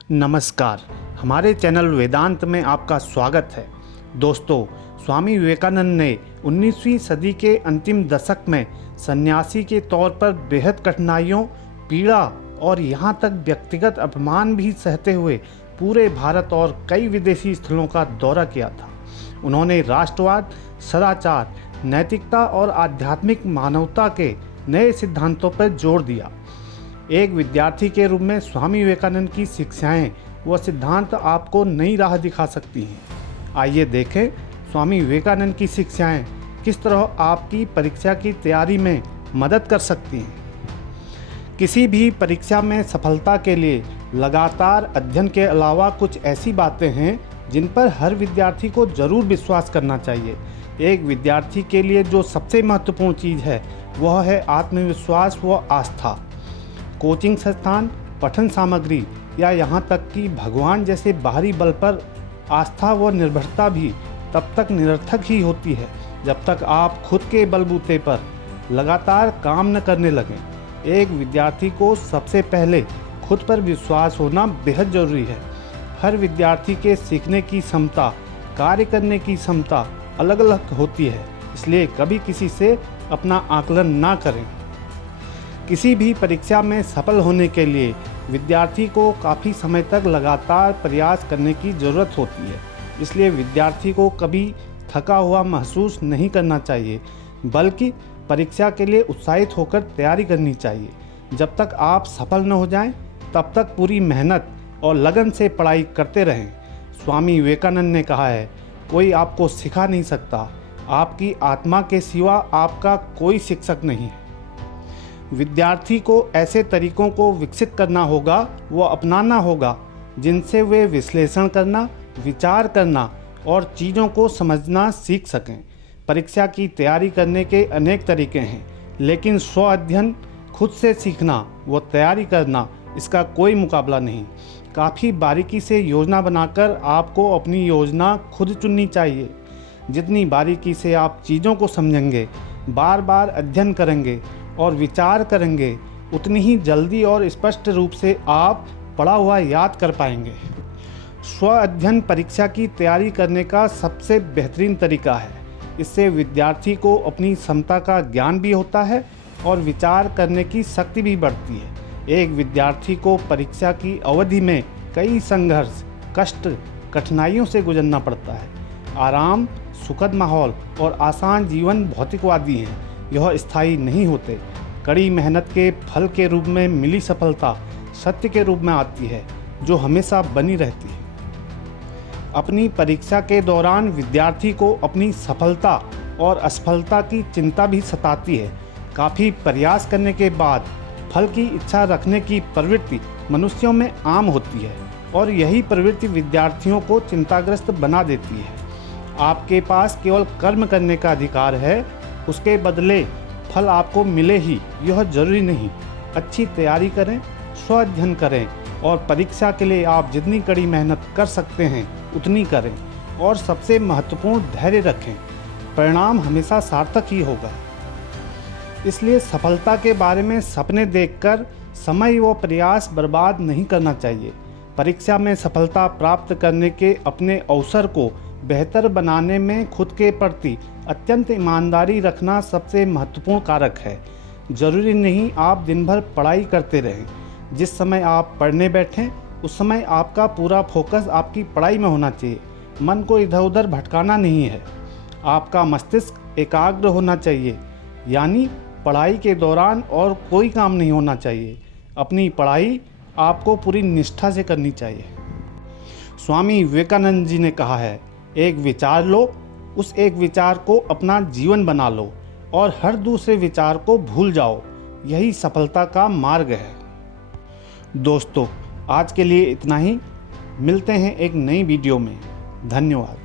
नमस्कार, हमारे चैनल वेदांत में आपका स्वागत है। दोस्तों, स्वामी विवेकानंद ने 19वीं सदी के अंतिम दशक में सन्यासी के तौर पर बेहद कठिनाइयों, पीड़ा और यहाँ तक व्यक्तिगत अपमान भी सहते हुए पूरे भारत और कई विदेशी स्थलों का दौरा किया था। उन्होंने राष्ट्रवाद, सदाचार, नैतिकता और आध्यात्मिक मानवता के नए सिद्धांतों पर जोर दिया। एक विद्यार्थी के रूप में स्वामी विवेकानंद की शिक्षाएं व सिद्धांत आपको नई राह दिखा सकती हैं। आइए देखें स्वामी विवेकानंद की शिक्षाएं किस तरह आपकी परीक्षा की तैयारी में मदद कर सकती हैं। किसी भी परीक्षा में सफलता के लिए लगातार अध्ययन के अलावा कुछ ऐसी बातें हैं जिन पर हर विद्यार्थी को ज़रूर विश्वास करना चाहिए। एक विद्यार्थी के लिए जो सबसे महत्वपूर्ण चीज़ है वह है आत्मविश्वास व आस्था। कोचिंग संस्थान, पठन सामग्री या यहाँ तक कि भगवान जैसे बाहरी बल पर आस्था व निर्भरता भी तब तक निरर्थक ही होती है जब तक आप खुद के बलबूते पर लगातार काम न करने लगें। एक विद्यार्थी को सबसे पहले खुद पर विश्वास होना बेहद ज़रूरी है। हर विद्यार्थी के सीखने की क्षमता, कार्य करने की क्षमता अलग अलग होती है, इसलिए कभी किसी से अपना आकलन ना करें। किसी भी परीक्षा में सफल होने के लिए विद्यार्थी को काफ़ी समय तक लगातार प्रयास करने की ज़रूरत होती है, इसलिए विद्यार्थी को कभी थका हुआ महसूस नहीं करना चाहिए, बल्कि परीक्षा के लिए उत्साहित होकर तैयारी करनी चाहिए। जब तक आप सफल न हो जाएं, तब तक पूरी मेहनत और लगन से पढ़ाई करते रहें। स्वामी विवेकानंद ने कहा है, कोई आपको सिखा नहीं सकता, आपकी आत्मा के सिवा आपका कोई शिक्षक नहीं है। विद्यार्थी को ऐसे तरीकों को विकसित करना होगा, वो अपनाना होगा जिनसे वे विश्लेषण करना, विचार करना और चीज़ों को समझना सीख सकें। परीक्षा की तैयारी करने के अनेक तरीके हैं, लेकिन स्व अध्ययन, खुद से सीखना व तैयारी करना, इसका कोई मुकाबला नहीं। काफ़ी बारीकी से योजना बनाकर आपको अपनी योजना खुद चुननी चाहिए। जितनी बारीकी से आप चीज़ों को समझेंगे, बार बार अध्ययन करेंगे और विचार करेंगे, उतनी ही जल्दी और स्पष्ट रूप से आप पढ़ा हुआ याद कर पाएंगे। स्व अध्ययन परीक्षा की तैयारी करने का सबसे बेहतरीन तरीका है। इससे विद्यार्थी को अपनी क्षमता का ज्ञान भी होता है और विचार करने की शक्ति भी बढ़ती है। एक विद्यार्थी को परीक्षा की अवधि में कई संघर्ष, कष्ट, कठिनाइयों से गुजरना पड़ता है। आराम, सुखद माहौल और आसान जीवन भौतिकवादी हैं, यह स्थायी नहीं होते। कड़ी मेहनत के फल के रूप में मिली सफलता सत्य के रूप में आती है, जो हमेशा बनी रहती है। अपनी परीक्षा के दौरान विद्यार्थी को अपनी सफलता और असफलता की चिंता भी सताती है। काफ़ी प्रयास करने के बाद फल की इच्छा रखने की प्रवृत्ति मनुष्यों में आम होती है और यही प्रवृत्ति विद्यार्थियों को चिंताग्रस्त बना देती है। आपके पास केवल कर्म करने का अधिकार है, उसके बदले फल आपको मिले ही यह जरूरी नहीं। अच्छी तैयारी करें, स्व अध्ययन करें और परीक्षा के लिए आप जितनी कड़ी मेहनत कर सकते हैं उतनी करें और सबसे महत्वपूर्ण धैर्य रखें। परिणाम हमेशा सार्थक ही होगा। इसलिए सफलता के बारे में सपने देखकर समय व प्रयास बर्बाद नहीं करना चाहिए। परीक्षा में सफलता प्राप्त करने के अपने अवसर को बेहतर बनाने में खुद के प्रति अत्यंत ईमानदारी रखना सबसे महत्वपूर्ण कारक है। ज़रूरी नहीं आप दिन भर पढ़ाई करते रहें। जिस समय आप पढ़ने बैठें उस समय आपका पूरा फोकस आपकी पढ़ाई में होना चाहिए। मन को इधर उधर भटकाना नहीं है। आपका मस्तिष्क एकाग्र होना चाहिए, यानी पढ़ाई के दौरान और कोई काम नहीं होना चाहिए। अपनी पढ़ाई आपको पूरी निष्ठा से करनी चाहिए। स्वामी विवेकानंद जी ने कहा है, एक विचार लो, उस एक विचार को अपना जीवन बना लो और हर दूसरे विचार को भूल जाओ। यही सफलता का मार्ग है। दोस्तों, आज के लिए इतना ही। मिलते हैं एक नई वीडियो में। धन्यवाद।